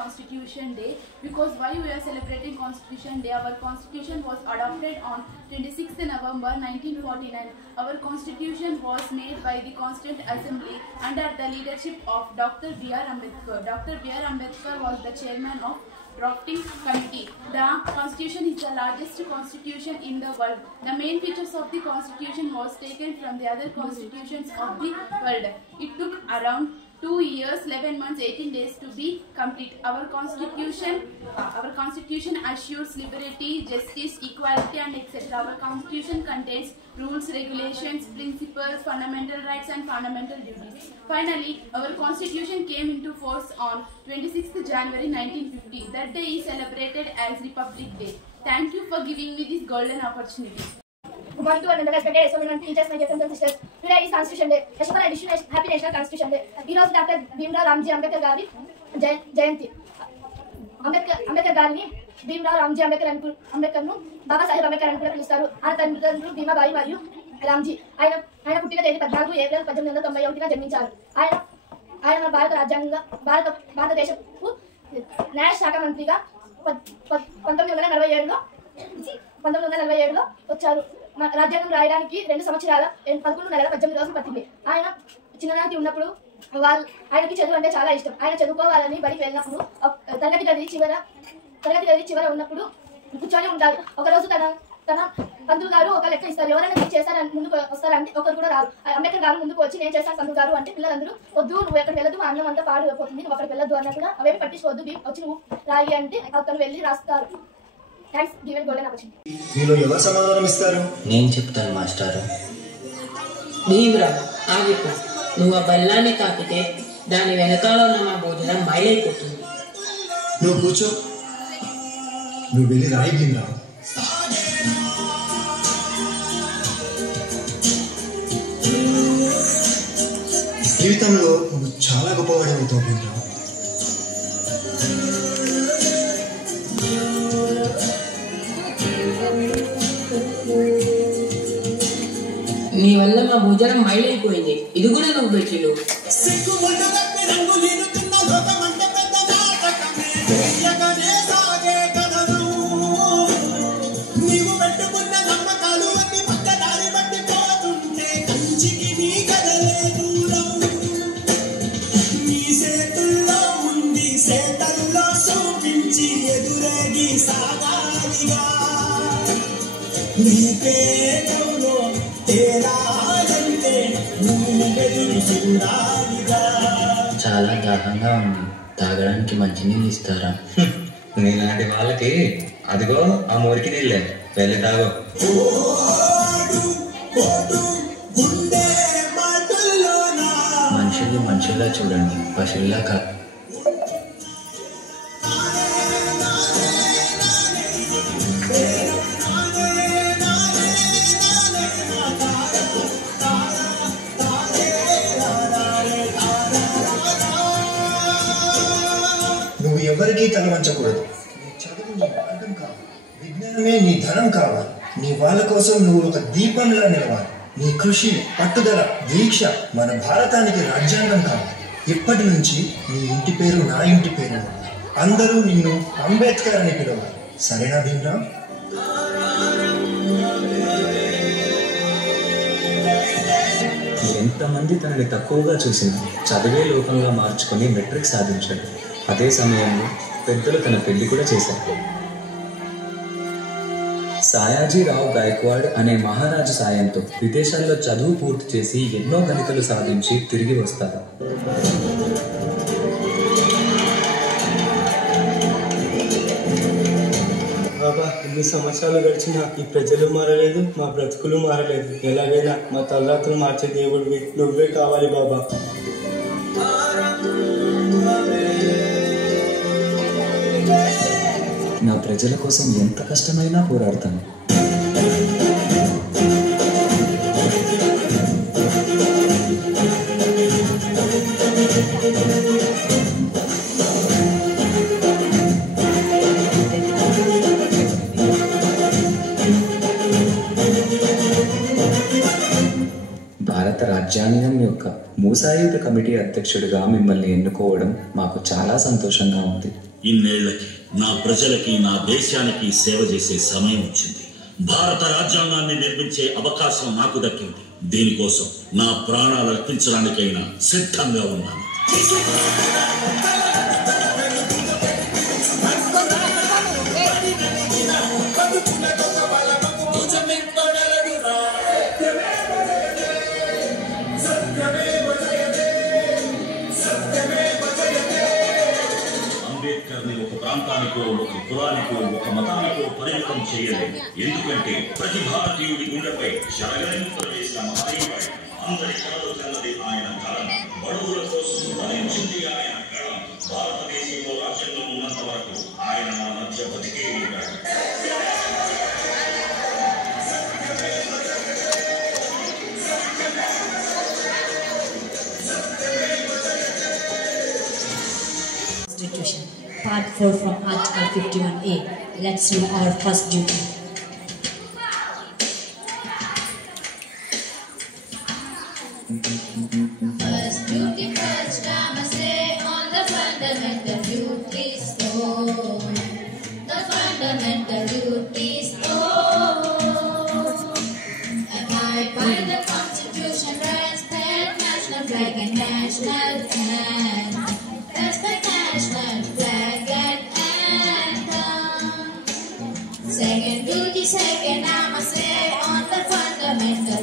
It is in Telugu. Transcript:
Constitution Day. Because why we are celebrating Constitution Day? Our Constitution was adopted on 26th November 1949. Our Constitution was made by the Constituent Assembly under the leadership of Dr. B.R. Ambedkar. Dr. B.R. Ambedkar was the chairman of drafting committee. The Constitution is the largest constitution in the world. The main features of the Constitution was taken from the other constitutions of the world. It took around 2 years, 11 months, 18 days to be complete. Our Constitution assures liberty, justice, equality and etc. Our Constitution contains rules, regulations, principles, fundamental rights and fundamental duties. Finally, our Constitution came into force on 26th January 1950. That day is celebrated as Republic Day. Thank you for giving me this golden opportunity. Good morning to all the respected students, teachers, my dear friends and sisters. Today is Constitution Day. First of all, I wish you a happy National Constitution Day. He was Dr. Bhimrao Ramji Ambedkar Gari Jayanti. Ambedkar Garini Bhimrao Ramji Ambedkar nu Baba Saheb Ambedkar అని కూడా పిలుస్తారు. ఆయన తండ్రులు భీమాబాయి మరియు రామ్జీ. ఆయన పుట్టిన తేదీ 14 ఏప్రిల్ 1891న జన్మించారు. ఆయన భారతదేశపు న్యాయ శాఖ మంత్రిగా 1947లో వచ్చారు. రాజ్యాంగం రాయడానికి 2 సంవత్సరాల 11 నెలల 18 రోజులు పట్టింది. ఆయన చిన్ననాటి ఉన్నప్పుడు ఆయనకి చదువు అంటే చాలా ఇష్టం. ఆయన చదువుకోవాలని బడికి వెళ్ళినప్పుడు తరగతి గది చివర ఉన్నప్పుడు కూర్చొని ఉంటారు. ఒకరోజు తన పంతులు గారు ఒక లెక్క ఇస్తారు. ఎవరైనా మీరు చేస్తారని ముందుకు వస్తారంటే ఒకరు కూడా రారు. అంబేద్కర్ గారు ముందుకు వచ్చి నేను చేస్తాను పంతులు గారు అంటే పిల్లలందరూ వద్దు, నువ్వు ఎక్కడికి వెళ్ళదు, మా అన్నం అంతా పాడుపోతుంది, నువ్వు అక్కడికి వెళ్ళొద్దు అన్నా కూడా అవేమి పట్టించుకోవద్దు, వచ్చి నువ్వు రాయి అంటే అతను వెళ్ళి రాస్తారు. Thanks given golden opportunity. మీలో ఎవరు సమాధానం ఇస్తారు? నేను చెప్తాను మాస్టారు. భీమ్రా ఆగిపో. నువ్వు ఆ బల్లాన్ని తాకితే దాని వెనకాల ఉన్న మా భోజనం మైలైపోతుంది. నువ్వు కూర్చో, నువ్వు వెళ్ళి రాయి భీమ్రావు. జీవితంలో నువ్వు చాలా గొప్పవాడి అవుతావు భీమ్రావు. నీ వల్ల మా భోజనం మైలైపోయింది. ఇది కూడా నువ్వు పెట్టిలు. చాలా దాహంగా ఉంది, తాగడానికి మంచినీళ్ళు ఇస్తారా? నీలాంటి వాళ్ళకి అదిగో ఆ మురికి నీళ్ళే, వెళ్ళి తాగో. మనుషుల్లా చూడండి, పశువులా కాదు. ఎవరికీ తల వంచకూడదు. నీ చదువు నీ మార్గం కావాలి, విజ్ఞానమే నీ ధనం కావాలి. నీ వాళ్ళ కోసం నువ్వు ఒక దీపంలా నిలవాలి. నీ కృషి, పట్టుదల, దీక్ష మన భారతానికి రాజ్యాంగం కావాలి. ఇప్పటి నుంచి నీ ఇంటి పేరు నా ఇంటి పేరు, అందరూ నిన్ను అంబేద్కర్ అని పిలవాలి. సరేనా భీమ్రావ్? ఎంతమంది తనని తక్కువగా చూసినా చదివే లోకంగా మార్చుకొని మెట్రిక్ సాధించాడు. అదే సమయంలో పెద్దలు తన పెళ్లి కూడా చేశారు. సాయాజీరావు గాయక్వాడ్ అనే మహారాజు సాయంతో విదేశాల్లో చదువు పూర్తి చేసి ఎన్నో ఘనతలు సాధించి తిరిగి వస్తారు. బాబా, ఎన్ని సంవత్సరాలు గడిచినా ఈ ప్రజలు మారలేదు, మా బ్రతుకులు మారలేదు. ఎలాగైనా మా తలరాత్రులు మార్చే దేవుడివి నువ్వే కావాలి బాబా. నా ప్రజల కోసం ఎంత కష్టమైనా పోరాడతాను. భారత రాజ్యాంగం యొక్క మూసాయుధ కమిటీ అధ్యక్షుడిగా మిమ్మల్ని ఎన్నుకోవడం మాకు చాలా సంతోషంగా ఉంది. ఇన్నేళ్లకి నా ప్రజలకి, నా దేశానికి సేవ చేసే సమయం వచ్చింది. భారత రాజ్యాంగాన్ని నిర్మించే అవకాశం నాకు దక్కింది. దీనికోసం నా ప్రాణాలు అర్పించడానికైనా సిద్ధంగా ఉన్నాను. అంబేద్కర్ని ఒక ప్రాంతానికో, ఒక కులానికో, ఒక మతానికో పరిమితం చేయలేదు. ఎందుకంటే ప్రతి భారతీయుడి గుండెపై జరగని వేసిన మహాయుడు. అందరి కళలు కన్నది ఆయన కళం. బడుగుల కోసం భరించింది ఆయన కళం. భారతదేశంలో రాజ్యాంగం ఉన్నంత వరకు ఆయన మన మధ్య బతికే ఉంటాడు. Constitution, Part 4 from Article 51A. Let's do our first duty. First duty first, I must say on the fundamental duties. Oh, the fundamental duties. Oh, abide by the Constitution, respect national flag and national anthem. Respect national flag and anthem. Second duty, second, I must say on the fundamental